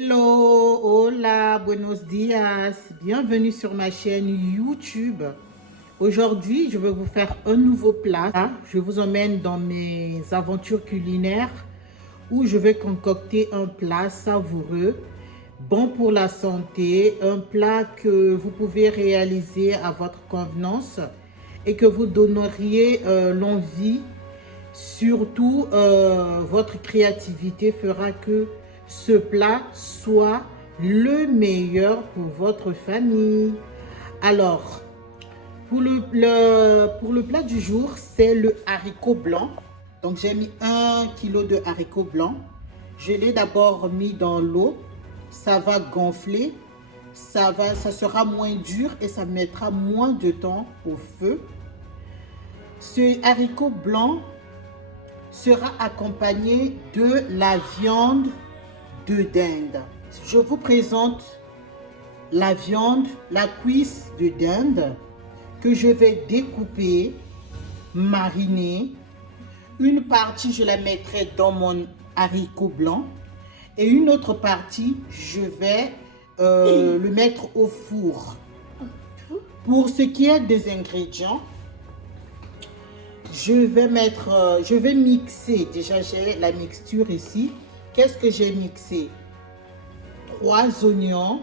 Hello, hola, buenos dias. Bienvenue sur ma chaîne YouTube. Aujourd'hui, je vais vous faire un nouveau plat. Je vous emmène dans mes aventures culinaires où je vais concocter un plat savoureux, bon pour la santé, un plat que vous pouvez réaliser à votre convenance et que vous donneriez l'envie. Surtout, votre créativité fera que ce plat soit le meilleur pour votre famille. Alors, pour le plat du jour, c'est le haricot blanc. Donc, j'ai mis 1 kg de haricots blancs. Je l'ai d'abord mis dans l'eau. Ça va gonfler. Ça sera moins dur et ça mettra moins de temps au feu. Ce haricot blanc sera accompagné de la viande de dinde. Je vous présente la viande, la cuisse de dinde que je vais découper, mariner. Une partie, je la mettrai dans mon haricot blanc et une autre partie, je vais le mettre au four. Pour ce qui est des ingrédients, je vais mixer. Déjà, j'ai la mixture ici. Qu'est-ce que j'ai mixé? 3 oignons.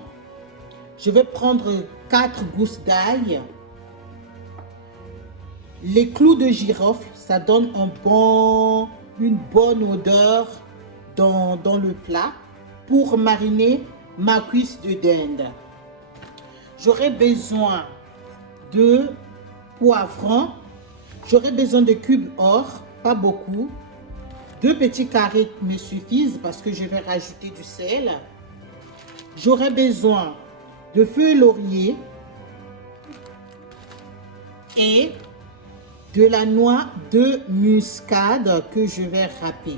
Je vais prendre 4 gousses d'ail. Les clous de girofle, ça donne une bonne odeur dans le plat pour mariner ma cuisse de dinde. J'aurai besoin de poivrons. J'aurai besoin de cubes or, pas beaucoup. 2 petits carrés me suffisent parce que je vais rajouter du sel. J'aurai besoin de feuilles laurier et de la noix de muscade que je vais râper.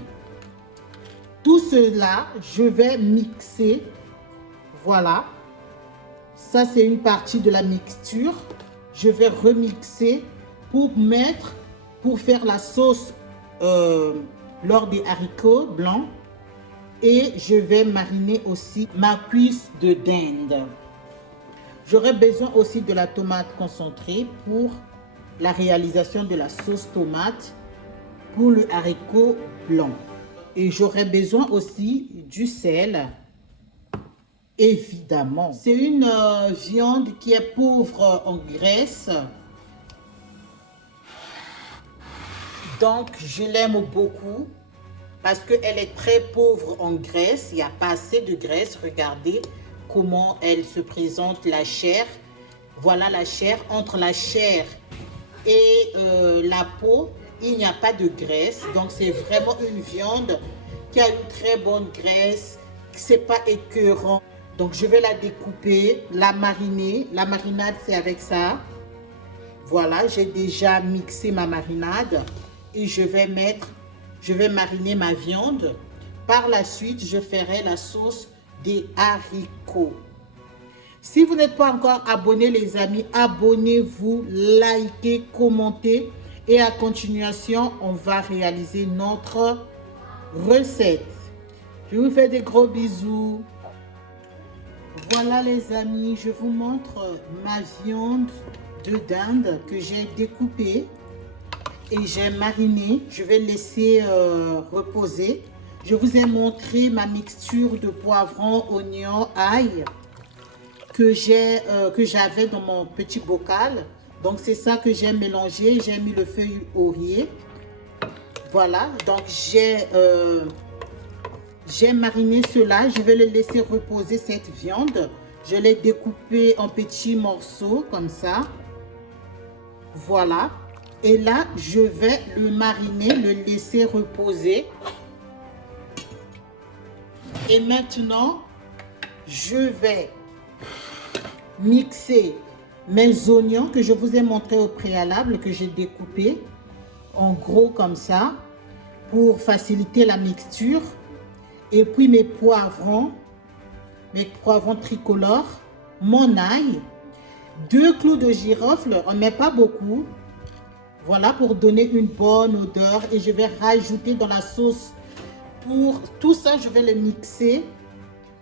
Tout cela, je vais mixer. Voilà. Ça, c'est une partie de la mixture. Je vais remixer pour faire la sauce lors des haricots blancs. Et je vais mariner aussi ma cuisse de dinde. J'aurai besoin aussi de la tomate concentrée pour la réalisation de la sauce tomate pour le haricot blanc. Et j'aurai besoin aussi du sel, évidemment. C'est une viande qui est pauvre en graisse. Donc, je l'aime beaucoup parce qu'elle est très pauvre en graisse. Il n'y a pas assez de graisse. Regardez comment elle se présente, la chair. Voilà la chair. Entre la chair et la peau, il n'y a pas de graisse. Donc, c'est vraiment une viande qui a une très bonne graisse. Ce n'est pas écœurant. Donc, je vais la découper, la mariner. La marinade, c'est avec ça. Voilà, j'ai déjà mixé ma marinade. Et je vais mariner ma viande. Par la suite, je ferai la sauce des haricots. Si vous n'êtes pas encore abonné, les amis, abonnez-vous, likez, commentez. Et à continuation, on va réaliser notre recette. Je vous fais des gros bisous. Voilà les amis, je vous montre ma viande de dinde que j'ai découpée. Et j'ai mariné, je vais laisser reposer. Je vous ai montré ma mixture de poivrons, oignons, ail que j'avais dans mon petit bocal. Donc c'est ça que j'ai mélangé. J'ai mis le feuille laurier. Voilà, donc j'ai mariné cela. Je vais le laisser reposer cette viande. Je l'ai découpée en petits morceaux comme ça. Voilà. Et là, je vais le mariner, le laisser reposer. Et maintenant, je vais mixer mes oignons que je vous ai montré au préalable, que j'ai découpé en gros comme ça, pour faciliter la mixture. Et puis mes poivrons tricolores, mon ail, 2 clous de girofle, on ne met pas beaucoup. Voilà, pour donner une bonne odeur. Et je vais rajouter dans la sauce. Pour tout ça, je vais le mixer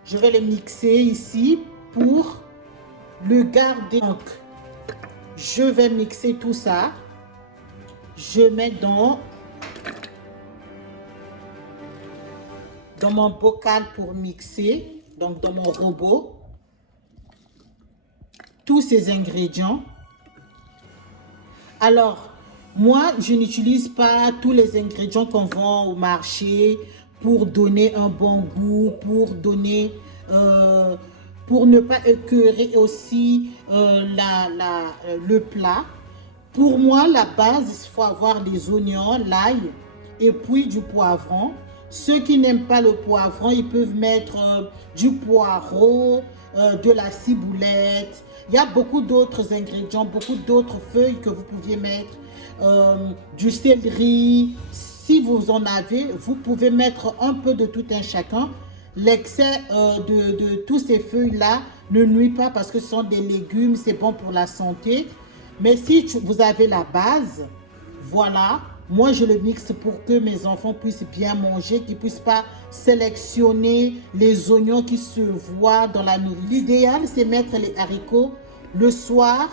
Je vais les mixer ici pour le garder. Donc, je vais mixer tout ça. Je mets dans mon bocal pour mixer, donc dans mon robot, tous ces ingrédients. Alors, moi, je n'utilise pas tous les ingrédients qu'on vend au marché pour donner un bon goût, pour ne pas écœurer aussi le plat. Pour moi, la base, il faut avoir des oignons, l'ail et puis du poivron. Ceux qui n'aiment pas le poivron, ils peuvent mettre du poireau, de la ciboulette. Il y a beaucoup d'autres ingrédients, beaucoup d'autres feuilles que vous pouviez mettre. Du céleri. Si vous en avez, vous pouvez mettre un peu de tout un chacun. L'excès de tous ces feuilles-là ne nuit pas parce que ce sont des légumes, c'est bon pour la santé. Mais si vous avez la base, voilà, moi je le mixe pour que mes enfants puissent bien manger, qu'ils ne puissent pas sélectionner les oignons qui se voient dans la nourriture. L'idéal, c'est mettre les haricots le soir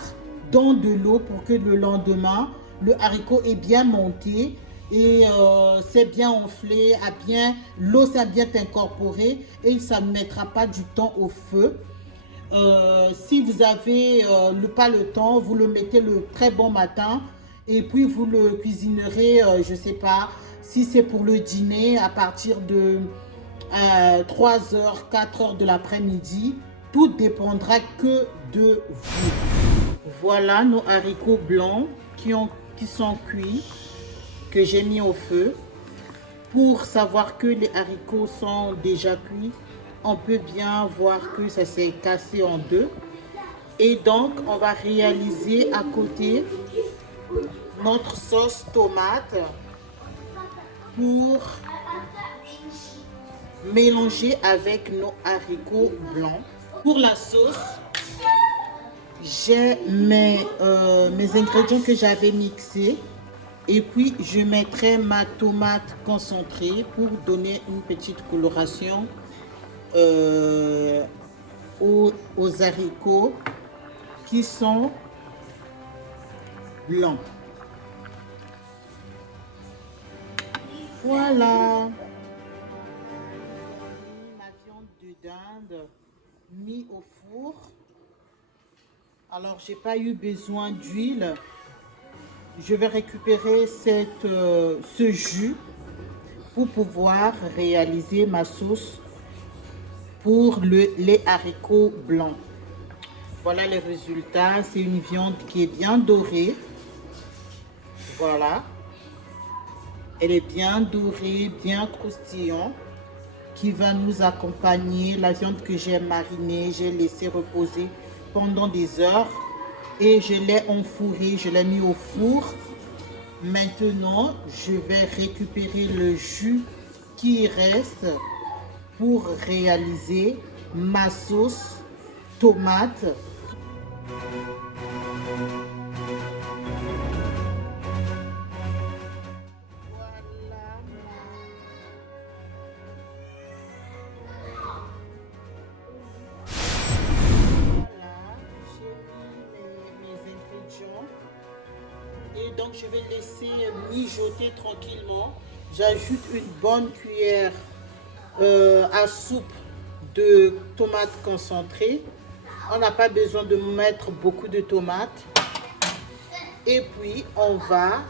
dans de l'eau pour que le lendemain, le haricot est bien monté et c'est bien enflé, l'eau s'est bien incorporée et ça ne mettra pas du temps au feu. Si vous n'avez pas le temps, vous le mettez le très bon matin et puis vous le cuisinerez, je ne sais pas, si c'est pour le dîner à partir de 3h, 4h de l'après-midi. Tout dépendra que de vous. Voilà nos haricots blancs qui sont cuits, que j'ai mis au feu. Pour savoir que les haricots sont déjà cuits, on peut bien voir que ça s'est cassé en deux. Et donc, on va réaliser à côté notre sauce tomate pour mélanger avec nos haricots blancs. Pour la sauce, j'ai mes ingrédients que j'avais mixés. Et puis, je mettrai ma tomate concentrée pour donner une petite coloration aux haricots qui sont blancs. Voilà. Ma viande de dinde mise au four. Alors, j'ai pas eu besoin d'huile. Je vais récupérer ce jus pour pouvoir réaliser ma sauce pour les haricots blancs. Voilà les résultats. C'est une viande qui est bien dorée. Voilà. Elle est bien dorée, bien croustillante, qui va nous accompagner. La viande que j'ai marinée, j'ai laissé reposer pendant des heures. Et je l'ai enfourée, je l'ai mis au four. Maintenant, je vais récupérer le jus qui reste pour réaliser ma sauce tomate. Et donc je vais laisser mijoter tranquillement. J'ajoute une bonne cuillère à soupe de tomates concentrées. On n'a pas besoin de mettre beaucoup de tomates. Et puis on va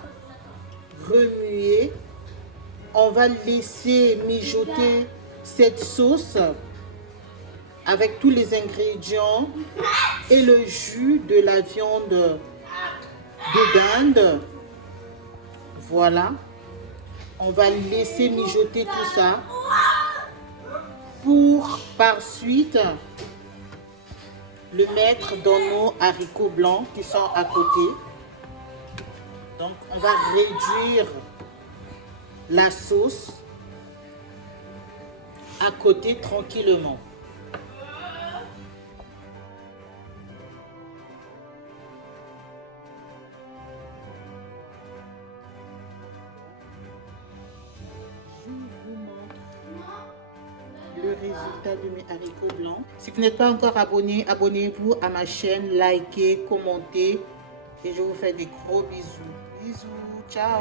remuer. On va laisser mijoter cette sauce avec tous les ingrédients et le jus de la viande de dinde. Voilà, on va laisser mijoter tout ça pour par suite le mettre dans nos haricots blancs qui sont à côté. Donc on va réduire la sauce à côté tranquillement. Le résultat ça de mes haricots blancs. Si vous n'êtes pas encore abonné, abonnez-vous à ma chaîne, likez, commentez. Et je vous fais des gros bisous. Bisous, ciao.